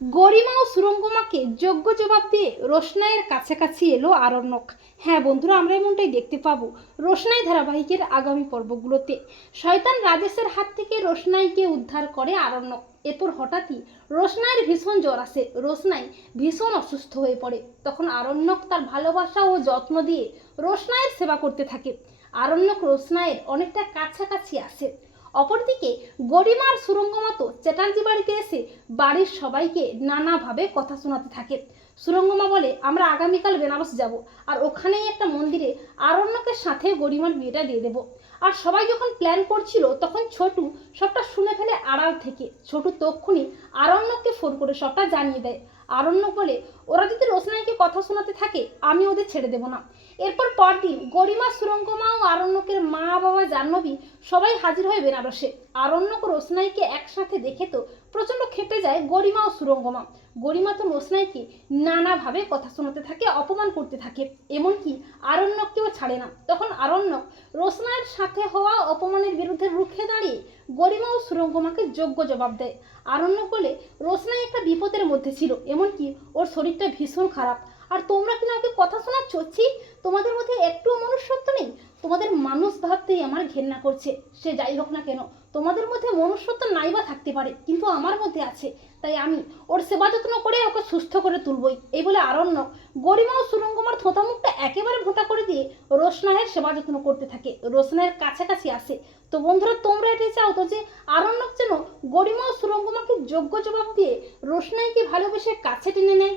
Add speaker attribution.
Speaker 1: গরিমা ও সুরঙ্গমাকে যোগ্য জবাব দিয়ে রোশনাইয়ের কাছাকাছি এলো আরণ্যক। হ্যাঁ বন্ধুরা, আমরা এমনটাই দেখতে পাবো রোশনাই ধারাবাহিকের আগামী পর্বগুলোতে। শয়তান রাজেশের হাত থেকে রোশনাইকে উদ্ধার করে আরণ্যক। এরপর হঠাৎই রোশনাইয়ের ভীষণ জ্বর আসে। রোশনাই ভীষণ অসুস্থ হয়ে পড়ে। তখন আরণ্যক তার ভালোবাসা ও যত্ন দিয়ে রোশনাইয়ের সেবা করতে থাকে। আরণ্যক রোশনাইয়ের অনেকটা কাছাকাছি আসে। অপরদিকে গরিমার সুরঙ্গমতো চ্যাটার্জি বাড়িতে এসে বাড়ির সবাইকে নানাভাবে কথা শোনাতে থাকে। সুরঙ্গমা বলে, আমরা আগামীকাল বেনারস যাব আর ওখানেই একটা মন্দিরে আরণ্যকের সাথে গরিমার বিয়েটা দিয়ে দেবো। আর সবাই যখন প্ল্যান করছিল, তখন ছোটু সবটা শুনে ফেলে আড়াল থেকে। ছোটু তক্ষুনি আরণ্যককে ফোন করে সবটা জানিয়ে দেয়। আরণ্যক বলে, ওরা যদি রোশনাইকে কথা শোনাতে থাকে, আমি ওদের ছেড়ে দেবো না। এরপর পরদিন গরিমা, সুরঙ্গমা ও আরণ্যকের মা বাবা জাহ্নবী সবাই হাজির হয় বেনারসে। আরণ্যক ও রোশনাইকে একসাথে দেখে তো প্রচণ্ড খেপে যায় গরিমা ও সুরঙ্গমা। গরিমা তো রোশনাইকে নানাভাবে কথা শোনাতে থাকে, অপমান করতে থাকে, এমনকি আরণ্যককেও ছাড়ে না। তখন আরণ্যক রোশনাইয়ের সাথে হওয়া অপমানের বিরুদ্ধে রুখে দাঁড়িয়ে গরিমা ও সুরঙ্গমাকে যোগ্য জবাব দেয়। আরণ্যক বলে, রোশনাই একটা বিপদের মধ্যে ছিল, এমনকি ওর শরীরটা ভীষণ খারাপ। আর তোমরা কিনা ওকে কথা শোনাচ্ছ? ছি, তোমাদের মধ্যে একটুও মনুষ্যত্ব নেই? তোমাদের মানুষ ভাবতেই আমার ঘেন্না করছে। সে যাই হোক না কেন, তোমাদের মধ্যে মনুষ্যত্ব নাই বা থাকতে পারে, কিন্তু আমার মধ্যে আছে। তাই আমি ওর সেবা যত্ন করে ওকে সুস্থ করে তুলবই। এই বলে আরণ্যক গরিমা ও সুরঙ্গমার থোতা মুখটা একেবারে ভোঁতা করে দিয়ে রোশনায়ের সেবা যত্ন করতে থাকে। রোশনায়ের কাছাকাছি আসে তো বন্ধুরা, তোমরা এটাই চাও তো যে আরণ্যক যেন গরিমা ও সুরঙ্গমাকে যোগ্য জবাব দিয়ে রোশনাইকে ভালোবেসে কাছে টেনে নেয়?